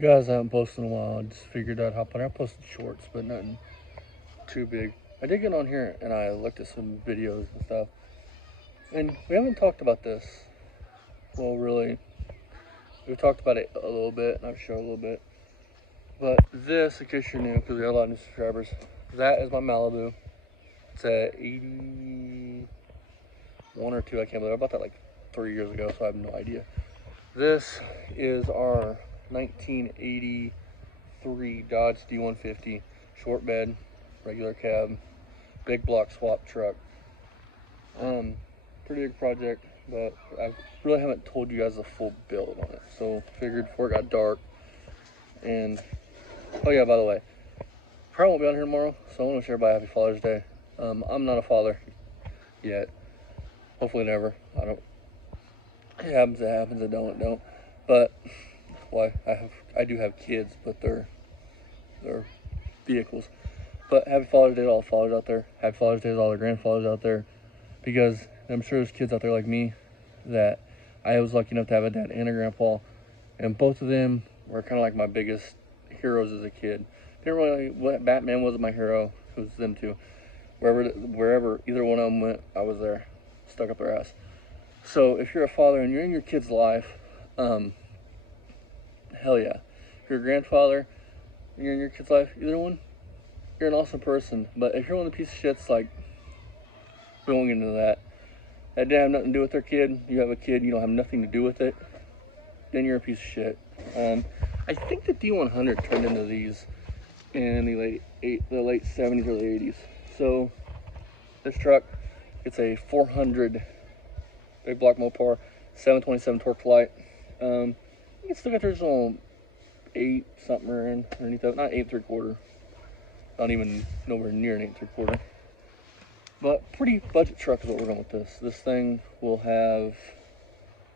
guys haven't posted in a while. I just figured I'd hop on. I posted shorts, but nothing too big. I did get on here and I looked at some videos and stuff. And we haven't talked about this. Well, really, we've talked about it a little bit, and I've showed a little bit. But this, in case you're new, because we have a lot of new subscribers, that is my Malibu. It's at 81 or 2, I can't believe. I bought that like 3 years ago, so I have no idea. This is our 1983 Dodge D150, short bed, regular cab, big block swap truck. Pretty big project, but I really haven't told you guys the full build on it. So figured before it got dark. And oh yeah, by the way, probably won't be on here tomorrow, so I want to wish everybody happy Father's Day. I'm not a father yet. Hopefully never. I don't. It happens. It happens. It don't. But well, I do have kids, but they're vehicles. But happy Father's Day to all the fathers out there. Happy Father's Day to all the grandfathers out there, because I'm sure there's kids out there like me that I was lucky enough to have a dad and a grandpa, and both of them were kind of like my biggest heroes as a kid. Didn't really, what Batman wasn't my hero, it was them two. Wherever either one of them went, I was there, stuck up their ass. So if you're a father and you're in your kid's life, hell yeah. If you're a grandfather and you're in your kid's life, either one, you're an awesome person. But if you're one of the piece of shits, like, we won't get into that. That didn't have nothing to do with their kid. You have a kid, you don't have nothing to do with it, then you're a piece of shit. I think the D100 turned into these in the late 70s, early 80s. So this truck, it's a 400 big block Mopar, 727 torque light. It's still got their little 8 something underneath that. Not 8 3/4. Not even nowhere near an 8 3/4. But pretty budget truck is what we're going with this. This thing will have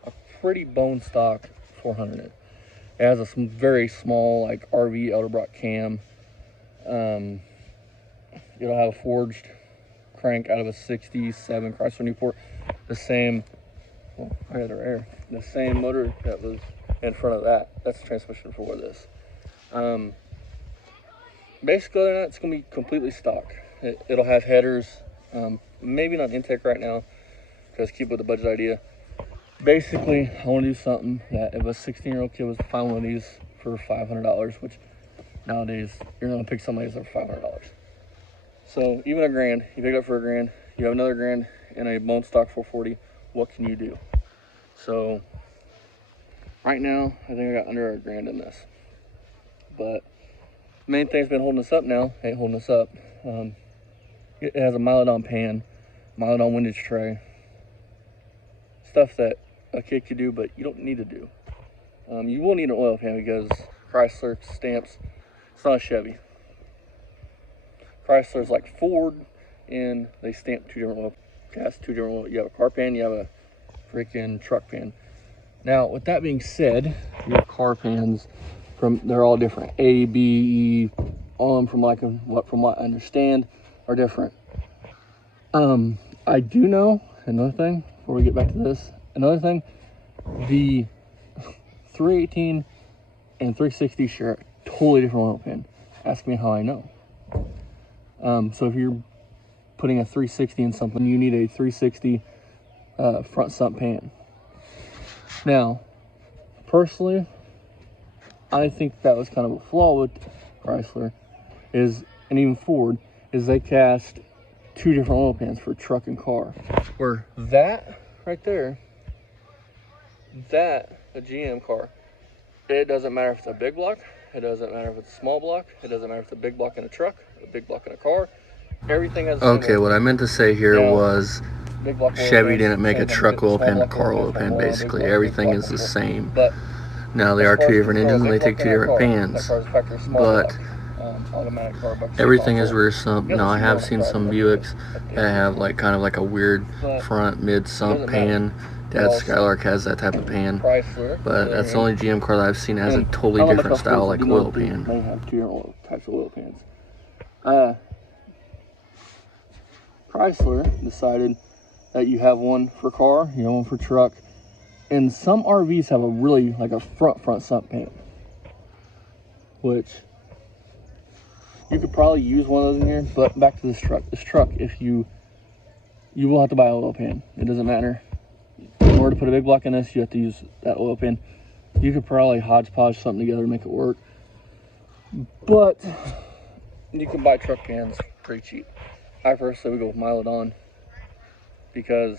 a pretty bone stock 400 in it. It has a very small, like, RV Elderbrock cam. It'll have a forged crank out of a 67 Chrysler Newport. The same, well, I had air. The same motor that was in front of that. That's the transmission for this. Basically, other than that, it's going to be completely stock. It'll have headers. Maybe not intake right now, because keep with the budget idea. Basically, I want to do something that if a 16-year-old kid was to find one of these for $500, which nowadays you're going to pick somebody for $500. So even $1,000, you pick it up for $1,000, you have another $1,000 in a bone stock 440. What can you do? So right now, I think I got under $1,000 in this. But the main thing's been holding us up now. Ain't holding us up. It has a Mylodon pan, Mylodon windage tray. Stuff that a kid could do, but you don't need to do. You will need an oil pan because Chrysler stamps. It's not a Chevy. Chrysler's like Ford, and they stamp 2 different oil gas, 2 different oil. You have a car pan, you have a freaking truck pan. Now, with that being said, your car pans, they're all different. A, B, E, all of them from what I understand are different. I do know another thing before we get back to this. Another thing, the 318 and 360 share a totally different oil pan. Ask me how I know. So if you're putting a 360 in something, you need a 360 front sump pan. Now, personally, I think that was kind of a flaw with Chrysler, and even Ford, is they cast 2 different oil pans for truck and car. Where that right there, a GM car, it doesn't matter if it's a big block, it doesn't matter if it's a small block, it doesn't matter if it's a big block in a truck, a big block in a car. Everything has the same Okay, what I meant to say here was Chevy didn't make a truck oil pan and a car oil pan, basically. Everything is the same. Now, they are 2 different engines and they take 2 different pans, but everything is rear sump. Now, I have seen some Buicks that have like kind of like a weird front mid sump pan. Dad's Skylark has that type of pan, but that's the only GM car that I've seen that has a totally different style, like oil pan. They have 2 different types of oil pans. Chrysler decided that you have one for car, you have one for truck, and some RVs have a really, like a front sump pan. which you could probably use one of those in here. But back to this truck. This truck, if you will have to buy an oil pan. It doesn't matter. In order to put a big block in this, you have to use that oil pan. You could probably hodgepodge something together to make it work. But you can buy truck pans pretty cheap. I personally would go with Mylodon, because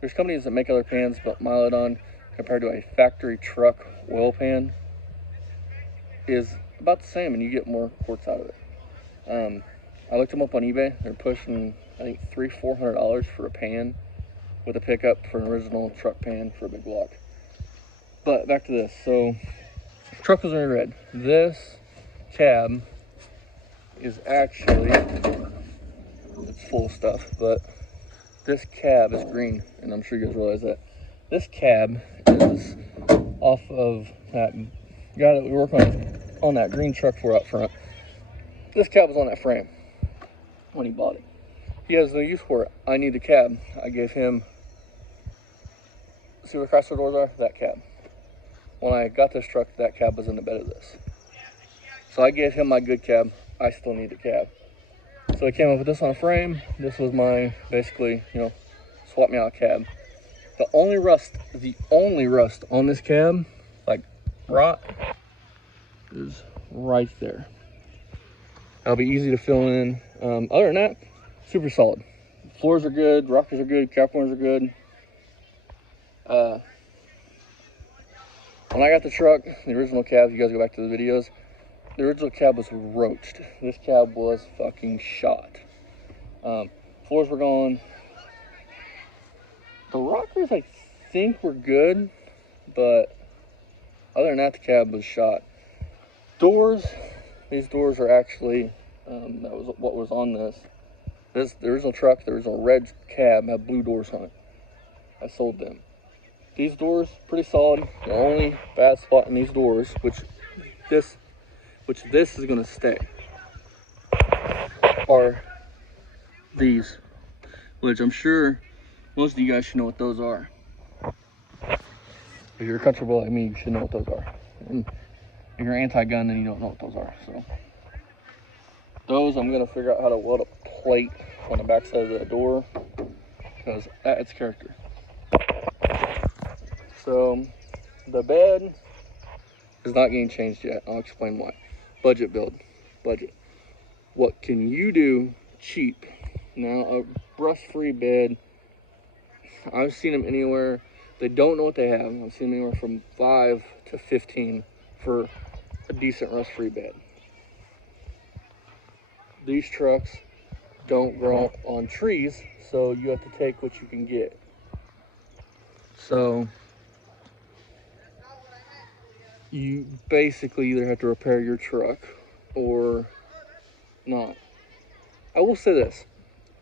there's companies that make other pans, but Mylodon, compared to a factory truck oil pan, is about the same, and you get more quarts out of it. I looked them up on eBay. They're pushing, I think, $300-400 for a pan with a pickup for an original truck pan for a big block. But back to this. So, truck was in red. This cab is actually, it's full of stuff, but this cab is green, and I'm sure you guys realize that. This cab is off of that guy that we work on that green truck for out front. This cab was on that frame when he bought it. He has no use for it. I need the cab. I gave him, see where the crash doors are? That cab. When I got this truck, that cab was in the bed of this. So I gave him my good cab. I still need the cab. So I came up with this on a frame. This was my, basically, you know, swap me out cab. The only rust on this cab, like rot, is right there. That'll be easy to fill in. Other than that, super solid. Floors are good, rockers are good, cap corners are good. When I got the truck, the original cab, you guys go back to the videos, the original cab was roached. This cab was fucking shot. Floors were gone. The rockers, I think, were good, but other than that, the cab was shot. Doors, these doors are actually, that was what was on this. The original truck, the original red cab had blue doors on it. I sold them. These doors, pretty solid. The only bad spot in these doors, which this is gonna stay, are these, which I'm sure most of you guys should know what those are. If you're comfortable like me, you should know what those are. And if you're anti-gun, then you don't know what those are. So those, I'm gonna figure out how to weld a plate on the back side of the door, because that adds character. So the bed is not getting changed yet. I'll explain why. Budget build. Budget. What can you do cheap? Now, a rust-free bed, I've seen them anywhere. They don't know what they have. I've seen them anywhere from $5 to $15 for a decent rust-free bed. These trucks don't grow on trees, so you have to take what you can get. So you basically either have to repair your truck or not. I will say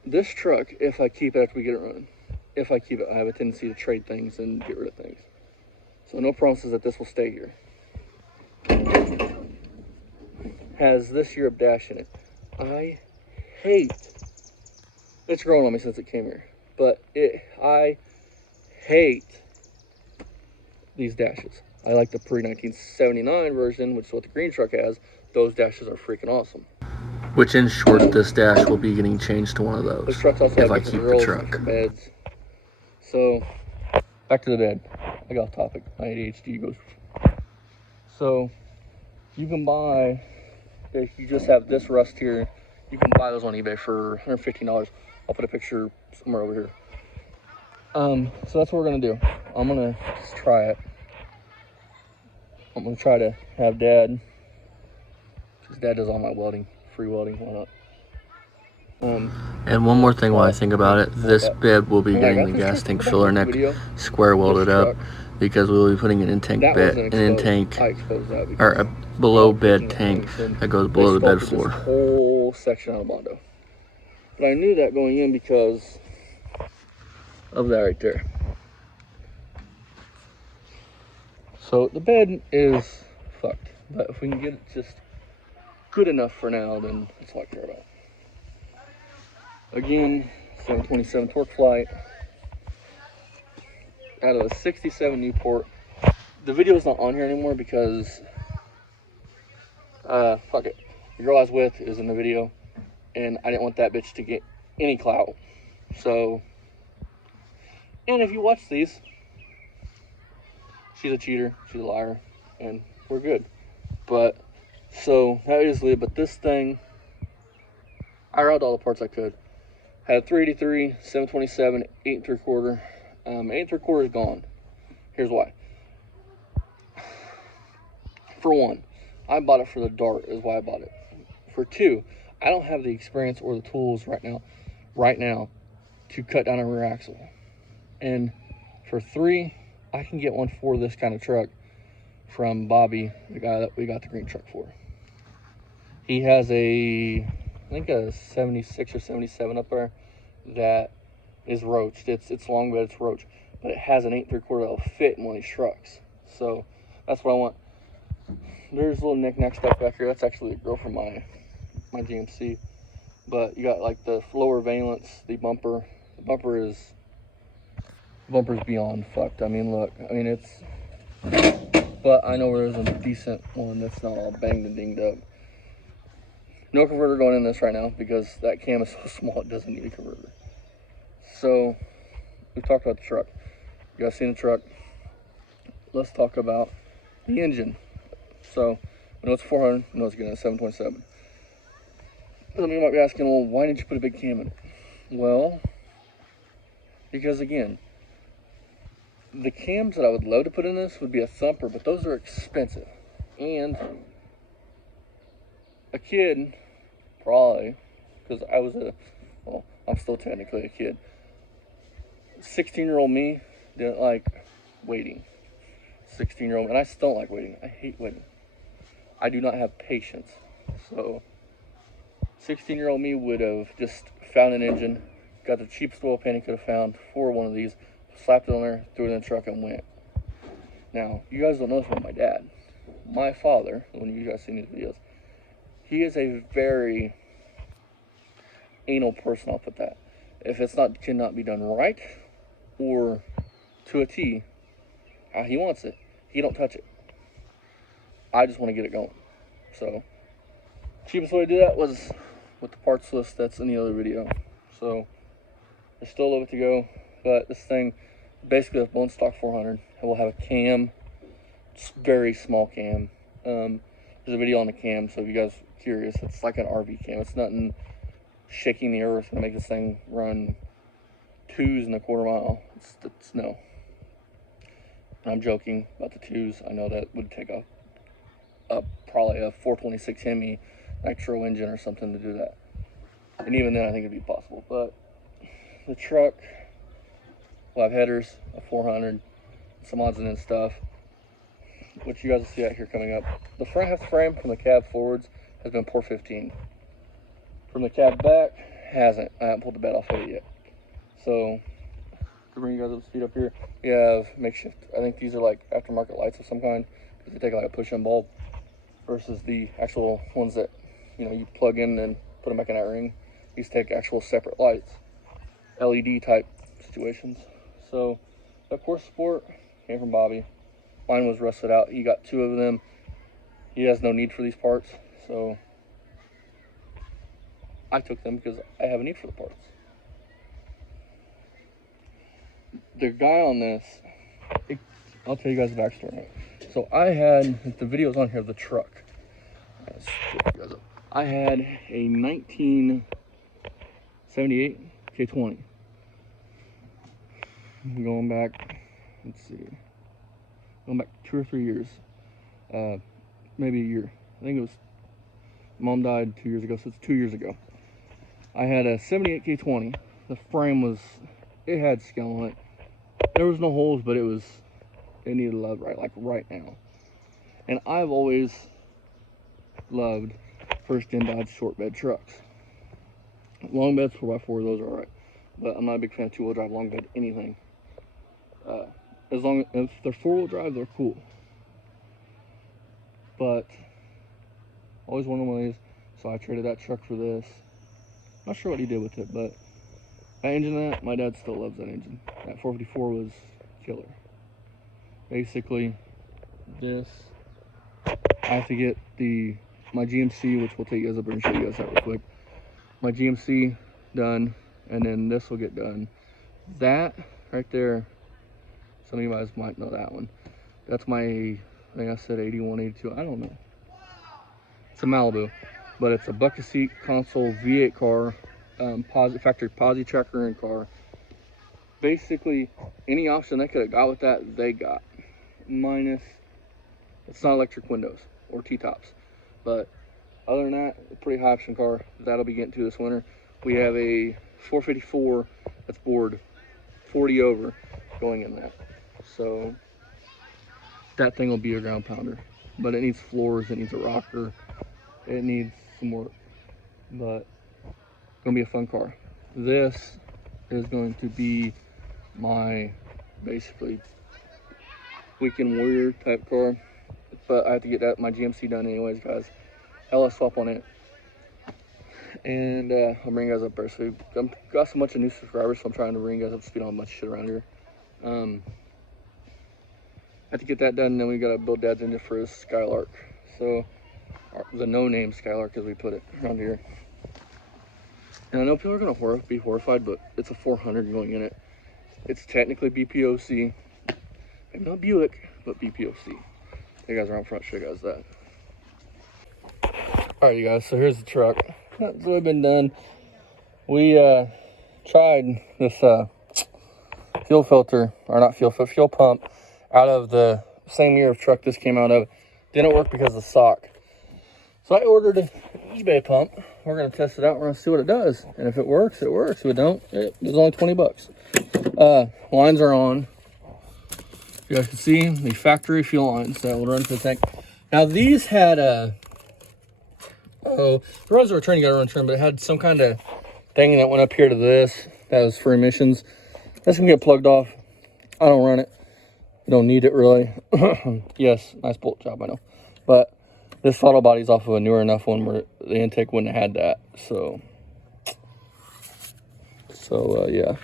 this truck, if I keep it after we get it running, if I keep it, I have a tendency to trade things and get rid of things. So no promises that this will stay here. Has this Europe dash in it. I hate, it's grown on me since it came here, but I hate these dashes. I like the pre-1979 version, which is what the green truck has. Those dashes are freaking awesome. Which, in short, this dash will be getting changed to one of those this truck's also if I keep the truck. Beds. So, back to the bed. I got off topic. My ADHD goes. So, you can buy, if you just have this rust here, you can buy those on eBay for $115. I'll put a picture somewhere over here. So that's what we're gonna do. I'm gonna just try it. I'm gonna try to have Dad, because Dad does all my welding, free welding, why not? And one more thing while I think about it, this bed will be getting the gas tank filler neck square welded up, because we will be putting an in-tank bed, an in-tank, or a below bed tank that goes below the bed floor. This whole section out of Bondo. But I knew that going in because of that right there. So the bed is fucked, but if we can get it just good enough for now, then that's all I care about. Again, 727 torque flight out of a 67 Newport. The video is not on here anymore because Fuck it. The girl I was with is in the video, and I didn't want that bitch to get any clout. So, and if you watch these, she's a cheater, she's a liar, and we're good. But, so, that is it. But this thing, I robbed all the parts I could. Had a 383, 727, 8 3/4. 8 3/4 is gone. Here's why. For one, I bought it for the dart, is why I bought it. For two, I don't have the experience or the tools right now to cut down a rear axle. And for three, I can get one for this kind of truck from Bobby, the guy that we got the green truck for. He has I think a 76 or 77 up there that is roached. It's long, but it's roached. But it has an 8 3/4 that'll fit in one of these trucks. So that's what I want. There's a little knick-knack stuff back here. That's actually a girl from my GMC. But you got like the lower valence, the bumper. The bumper's beyond fucked. I mean, look. I mean, it's... But I know where there's a decent one that's not all banged and dinged up. No converter going in this right now because that cam is so small it doesn't need a converter. So, we've talked about the truck. You guys seen the truck. Let's talk about the engine. So, we know it's 400, we know it's getting a 727. Some of you might be asking, well, why didn't you put a big cam in it? Well, because again, the cams that I would love to put in this would be a thumper, but those are expensive. And a kid, probably, because I'm still technically a kid. 16-year-old me didn't like waiting. 16-year-old, and I still don't like waiting. I hate waiting. I do not have patience. So 16-year-old me would have just found an engine, got the cheapest oil pan he could have found for one of these, slapped it on there, threw it in the truck, and went. Now, you guys don't know this about my dad. My father, when you guys see these videos, he is a very anal person, I'll put that. If it's cannot be done right or to a T, how he wants it, he don't touch it. I just want to get it going. So, cheapest way to do that was with the parts list that's in the other video. So, there's still a little bit to go, but this thing, basically a bone stock 400. It will have a cam, it's very small cam. There's a video on the cam, so if you guys are curious, it's like an RV cam. It's nothing shaking the earth to make this thing run 2s in a quarter mile. It's no. And I'm joking about the 2s. I know that would take probably a 426 Hemi nitro engine or something to do that. And even then, I think it'd be possible. But the truck will have headers, a 400, some odds and ends stuff, which you guys will see out here coming up. The front half frame from the cab forwards has been pour 15. From the cab back, hasn't. I haven't pulled the bed off of it yet. So, to bring you guys up to speed up here, we have makeshift. I think these are like aftermarket lights of some kind, because they take like a push-in bulb versus the actual ones that, you plug in and put them back in that ring. These take actual separate lights, LED type situations. So, of course, Sport came from Bobby. Mine was rusted out. He got 2 of them. He has no need for these parts, so I took them because I have a need for the parts. The guy on this, I'll tell you guys the backstory. So I had, the video's on here of the truck. I had a 1978 K20. Going back, let's see, going back 2 or 3 years, maybe a year. I think it was, Mom died 2 years ago, so it's 2 years ago. I had a 78 K20. The frame it had scale on it. There was no holes, but it needed love right now. And I've always loved first-gen Dodge short bed trucks. Long beds, 4x4, those are alright. But I'm not a big fan of two-wheel drive long bed anything. As long as they're four-wheel drive, they're cool. But always wanted one of these, so I traded that truck for this. Not sure what he did with it, but that engine, my dad still loves that engine. That 454 was killer. Basically, this, I have to get the my GMC, which we'll take you guys up and show you guys that real quick. My GMC done, and then this will get done. That right there, some of you guys might know that one. That's my, I think I said 81, 82, I don't know. It's a Malibu, but it's a bucket seat console V8 car, factory posi tracker and car. Basically, any option they could have got with that, they got. Minus, it's not electric windows or T-tops. But other than that, a pretty high option car. That'll be getting to this winter. We have a 454 that's bored 40 over going in that. So that thing will be a ground pounder. But it needs floors, it needs a rocker, it needs some work. But it's gonna be a fun car. This is going to be my basically weekend warrior type car. But I have to get my GMC done anyways, guys. LS swap on it. And I'll bring you guys up there. So I've got so much of new subscribers, so I'm trying to bring you guys up to speed on a bunch of shit around here. I have to get that done, and then we gotta build Dad's engine for his Skylark. So the no-name Skylark, as we put it around here. And I know people are gonna be horrified, but it's a 400 going in it. It's technically BPOC, maybe not Buick, but BPOC. You guys are out front, show you guys that. All right, you guys. So here's the truck. That's really been done. We tried this fuel filter, or not fuel filter, fuel pump, out of the same year of truck this came out of. Didn't work because of the sock. So I ordered an eBay pump. We're gonna test it out. We're gonna see what it does, and if it works, it works. If it don't, it's only 20 bucks. Lines are on. You guys can see the factory fuel lines that will run to the tank. Now these had the runs are returning, you gotta run turn, but it had some kind of thing that went up here to this that was for emissions. That's gonna get plugged off. I don't run it. You don't need it really. Yes, nice bolt job, I know. But this throttle body's off of a newer enough one where the intake wouldn't have had that. So yeah.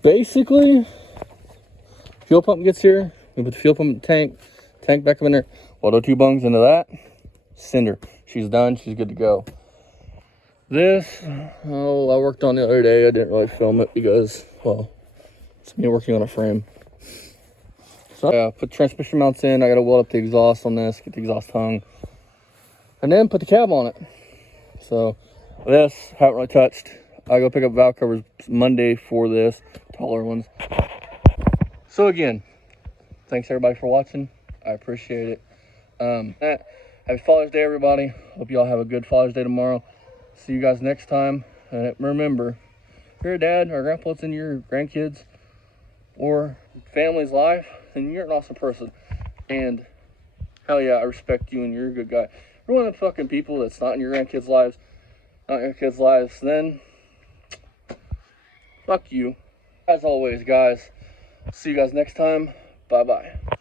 Basically, fuel pump gets here. We put the fuel pump in the tank back up in there. Auto two bungs into that. Send her. She's done. She's good to go. This, I worked on the other day. I didn't really film it because, well, it's me working on a frame. So yeah, put transmission mounts in. I got to weld up the exhaust on this, get the exhaust hung, and then put the cab on it. So this, haven't really touched. I go pick up valve covers Monday for this, taller ones. So again, thanks everybody for watching. I appreciate it. Happy Father's Day, everybody. Hope you all have a good Father's Day tomorrow. See you guys next time. And remember, if you're a dad or a grandpa that's in your grandkids or family's life, then you're an awesome person. And hell yeah, I respect you and you're a good guy. If you're one of the fucking people that's not in your grandkids' lives, not in your kids' lives, then fuck you. As always, guys, see you guys next time. Bye-bye.